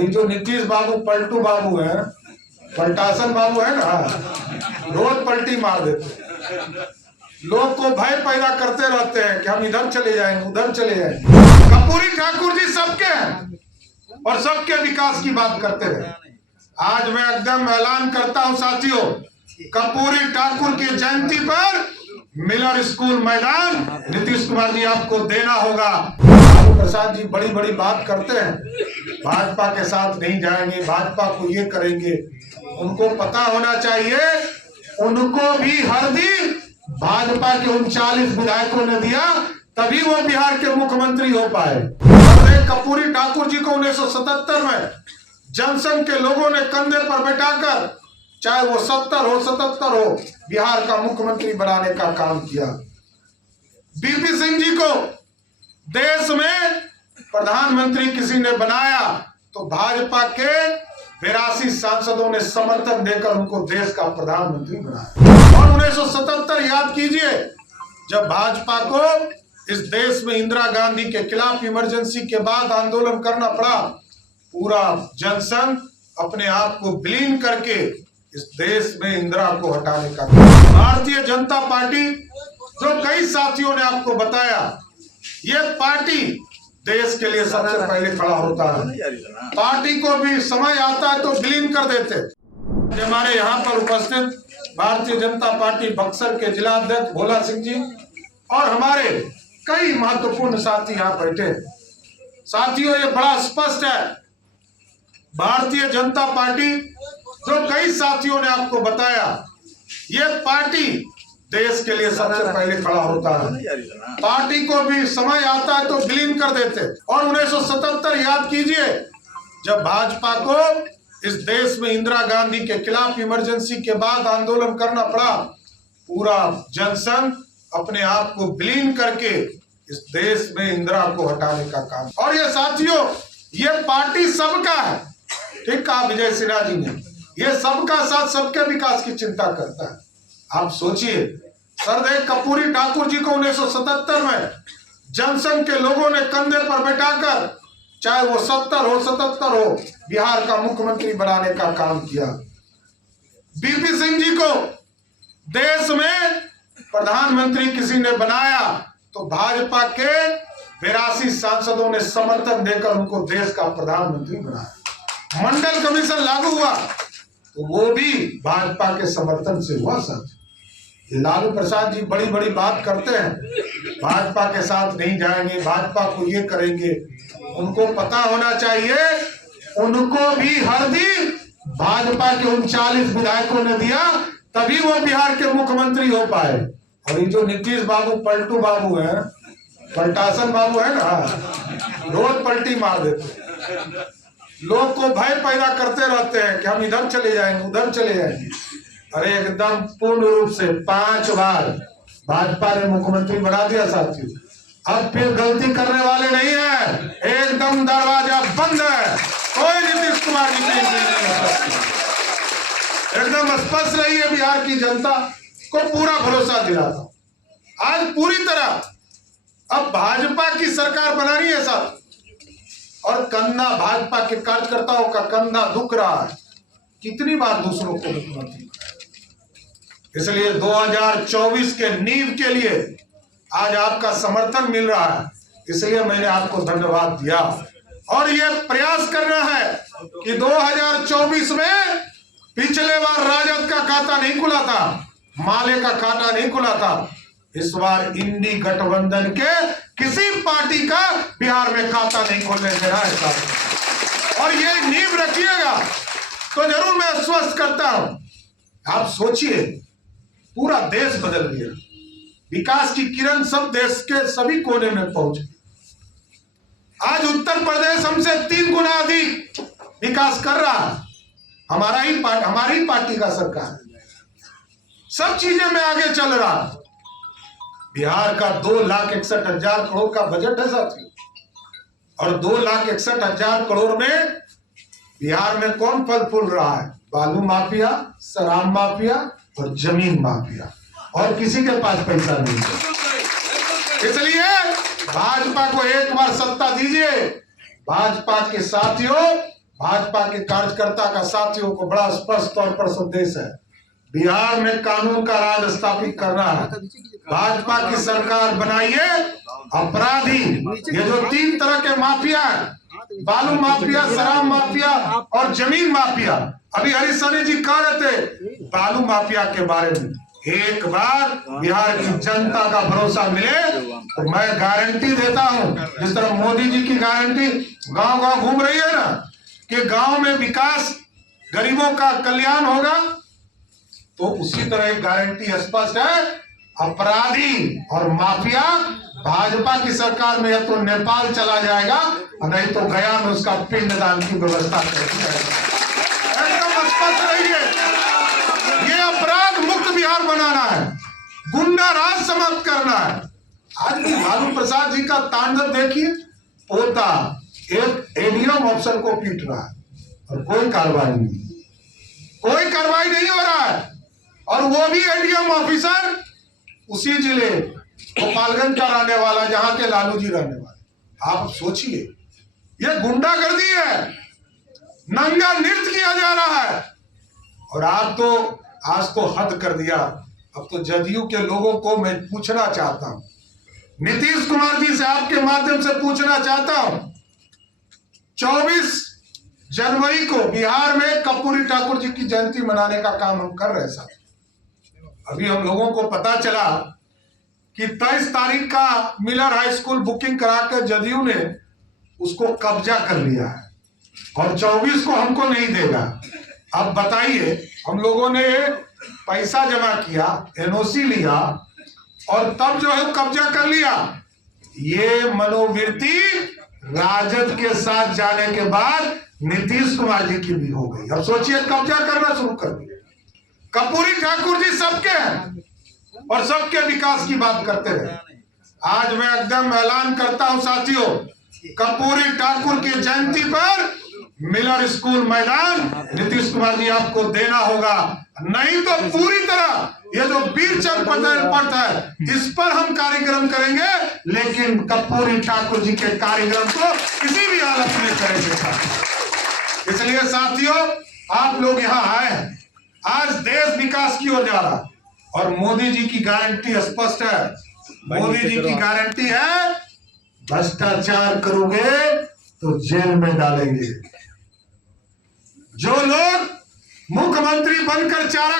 और ये जो नीतीश बाबू पलटू बाबू है, पलटासन बाबू है ना, रोज पलटी मार देते, लोग को भय पैदा करते रहते हैं कि हम इधर चले जाएंगे उधर चले जाएंगे। कर्पूरी ठाकुर जी सबके हैं और सबके विकास की बात करते रहे। आज मैं एकदम ऐलान करता हूं साथियों, कर्पूरी ठाकुर की जयंती पर मिलर स्कूल मैदान नीतीश कुमार जी आपको देना होगा। लालू प्रसाद जी बड़ी बड़ी बात करते हैं, भाजपा के साथ नहीं जाएंगे, भाजपा को ये करेंगे। उनको पता होना चाहिए, उनको भी हरदी भाजपा के 39 विधायकों ने दिया, तभी वो बिहार के मुख्यमंत्री हो पाए। कर्पूरी ठाकुर जी को 1977 में जनसंघ के लोगों ने कंधे पर बैठाकर, चाहे वो 70 हो 77 हो, बिहार का मुख्यमंत्री बनाने का काम किया। बीपी सिंह जी को देश में प्रधानमंत्री किसी ने बनाया तो भाजपा के 82 सांसदों ने समर्थन देकर उनको देश का प्रधानमंत्री बनाया। और 1977 याद कीजिए, जब भाजपा को इस देश में इंदिरा गांधी के खिलाफ इमरजेंसी के बाद आंदोलन करना पड़ा, पूरा जनसंघ अपने आप को विलीन करके इस देश में इंदिरा को हटाने का। भारतीय जनता पार्टी, जो कई साथियों ने आपको बताया, ये पार्टी देश के लिए सबसे पहले खड़ा होता है। पार्टी को भी समय आता है तो विलीन कर देते। हमारे यहाँ पर उपस्थित भारतीय जनता पार्टी बक्सर के जिला अध्यक्ष भोला सिंह जी और हमारे कई महत्वपूर्ण साथी यहाँ बैठे। साथियों, ये बड़ा स्पष्ट है, भारतीय जनता पार्टी, जो कई साथियों ने आपको बताया, ये पार्टी देश के लिए सबसे पहले खड़ा होता है। पार्टी को भी समय आता है तो विलीन कर देते। और 1977 याद कीजिए, जब भाजपा को इस देश में इंदिरा गांधी के खिलाफ इमरजेंसी के बाद आंदोलन करना पड़ा, पूरा जनसंघ अपने आप को विलीन करके इस देश में इंदिरा को हटाने का काम। और ये साथियों, ये पार्टी सबका है, ठीक कहा विजय सिन्हा जी ने, ये सबका साथ सबके विकास की चिंता करता है। आप सोचिए, सरदेव कर्पूरी ठाकुर जी को 1977 में जनसंघ के लोगों ने कंधे पर बैठाकर, चाहे वो 70 हो 77 हो, बिहार का मुख्यमंत्री बनाने का काम किया। बीपी सिंह जी को देश में प्रधानमंत्री किसी ने बनाया तो भाजपा के 82 सांसदों ने समर्थन देकर उनको देश का प्रधानमंत्री बनाया। मंडल कमीशन लागू हुआ तो वो भी भाजपा के समर्थन से हुआ। सर, ये लालू प्रसाद जी बड़ी बड़ी बात करते हैं, भाजपा के साथ नहीं जाएंगे, भाजपा को ये करेंगे। उनको पता होना चाहिए, उनको भी हरदी भाजपा के 39 विधायकों ने दिया, तभी वो बिहार के मुख्यमंत्री हो पाए। और ये जो नीतीश बाबू पलटू बाबू है, पलटासन बाबू है ना, रोज पलटी मार देते, लोग को भय पैदा करते रहते हैं कि हम इधर चले जाएंगे उधर चले जाएंगे। अरे एकदम पूर्ण रूप से 5 बार भाजपा ने मुख्यमंत्री बना दिया साथियों। अब फिर गलती करने वाले नहीं है, एकदम दरवाजा बंद है, कोई नीतीश कुमार जी नहीं कर सकती। एकदम स्पष्ट रही है, बिहार की जनता को पूरा भरोसा दिलाता हूं। आज पूरी तरह अब भाजपा की सरकार बनानी है साथ, और कंधा भाजपा के कार्यकर्ताओं का कंधा दुख रहा है। कितनी बार दूसरों को मुख्यमंत्री, इसलिए 2024 के नींव के लिए आज आपका समर्थन मिल रहा है, इसलिए मैंने आपको धन्यवाद दिया। और ये प्रयास करना है कि 2024 में पिछले बार राजद का खाता नहीं खुला था, माले का खाता नहीं खुला था, इस बार इंडी गठबंधन के किसी पार्टी का बिहार में खाता नहीं खोलने दे रहा है साहब। और ये नींव रखिएगा तो जरूर मैं आश्वस्त करता हूं। आप सोचिए, पूरा देश बदल गया, विकास की किरण सब देश के सभी कोने में पहुंची। आज उत्तर प्रदेश हमसे 3 गुना अधिक विकास कर रहा है, हमारी पार्टी का सरकार, सब चीजें में आगे चल रहा है। बिहार का 2,61,000 करोड़ का बजट है साथियों, और 2,61,000 करोड़ में बिहार में कौन फल फूल रहा है? बालू माफिया, शराब माफिया और जमीन माफिया, और किसी के पास पैसा नहीं है। इसलिए भाजपा को एक बार सत्ता दीजिए। भाजपा के साथियों, भाजपा के कार्यकर्ता का साथियों को बड़ा स्पष्ट तौर पर संदेश है। बिहार में कानून का राज स्थापित करना है। भाजपा की सरकार बनाइए, अपराधी ये जो 3 तरह के माफिया है, बालू माफिया, शराब माफिया और जमीन माफिया, अभी हरीश सहनी जी कह रहे थे बालू माफिया के बारे में, एक बार बिहार की जनता का भरोसा मिले तो मैं गारंटी देता हूं, जिस तरह मोदी जी की गारंटी गांव गांव घूम रही है ना कि गांव में विकास, गरीबों का कल्याण होगा, तो उसी तरह एक गारंटी स्पष्ट है, अपराधी और माफिया भाजपा की सरकार में या तो नेपाल चला जाएगा और नहीं तो गया में उसका पिंडदान की व्यवस्था करती जाएगी। एकदम स्पष्ट रहिए, ये अपराध मुक्त बिहार बनाना है, गुंडा राज समाप्त करना है। आज भी लालू प्रसाद जी का तांडव देखिए, पोता एक एडीएम अफसर को पीट रहा है और कोई कार्रवाई नहीं, कोई कार्रवाई नहीं हो रहा है, और वो भी एडीएम ऑफिसर उसी जिले गोपालगंज का रहने वाला जहां के लालू जी रहने वाले। आप सोचिए, ये गुंडागर्दी है, नंगा नृत्य किया जा रहा है। और आप तो आज तो हद कर दिया। अब तो जदयू के लोगों को मैं पूछना चाहता हूं, नीतीश कुमार जी से आपके माध्यम से पूछना चाहता हूं, 24 जनवरी को बिहार में कर्पूरी ठाकुर जी की जयंती मनाने का काम हम कर रहे हैं साहब। अभी हम लोगों को पता चला कि 23 तारीख का मिलर हाई स्कूल बुकिंग करा कर जदयू ने उसको कब्जा कर लिया है और 24 को हमको नहीं देगा। अब बताइए, हम लोगों ने पैसा जमा किया, एनओसी लिया और तब जो है कब्जा कर लिया। ये मनोवृत्ति राजद के साथ जाने के बाद नीतीश कुमार जी की भी हो गई। अब सोचिए, कब्जा करना शुरू कर दिया। कर्पूरी ठाकुर जी सबके हैं और सबके विकास की बात करते रहे। आज मैं एकदम ऐलान करता हूं साथियों, कर्पूरी ठाकुर की जयंती पर मिलर स्कूल मैदान नीतीश कुमार जी आपको देना होगा, नहीं तो पूरी तरह ये जो वीरचंद पटेल पथ है इस पर हम कार्यक्रम करेंगे, लेकिन कर्पूरी ठाकुर जी के कार्यक्रम को किसी भी हालत में करेंगे। इसलिए साथियों, आप लोग यहाँ आए हैं, आज देश विकास की ओर जा रहा है और मोदी जी की गारंटी स्पष्ट है। मोदी जी की गारंटी है, भ्रष्टाचार करोगे तो जेल में डालेंगे। जो लोग मुख्यमंत्री बनकर चारा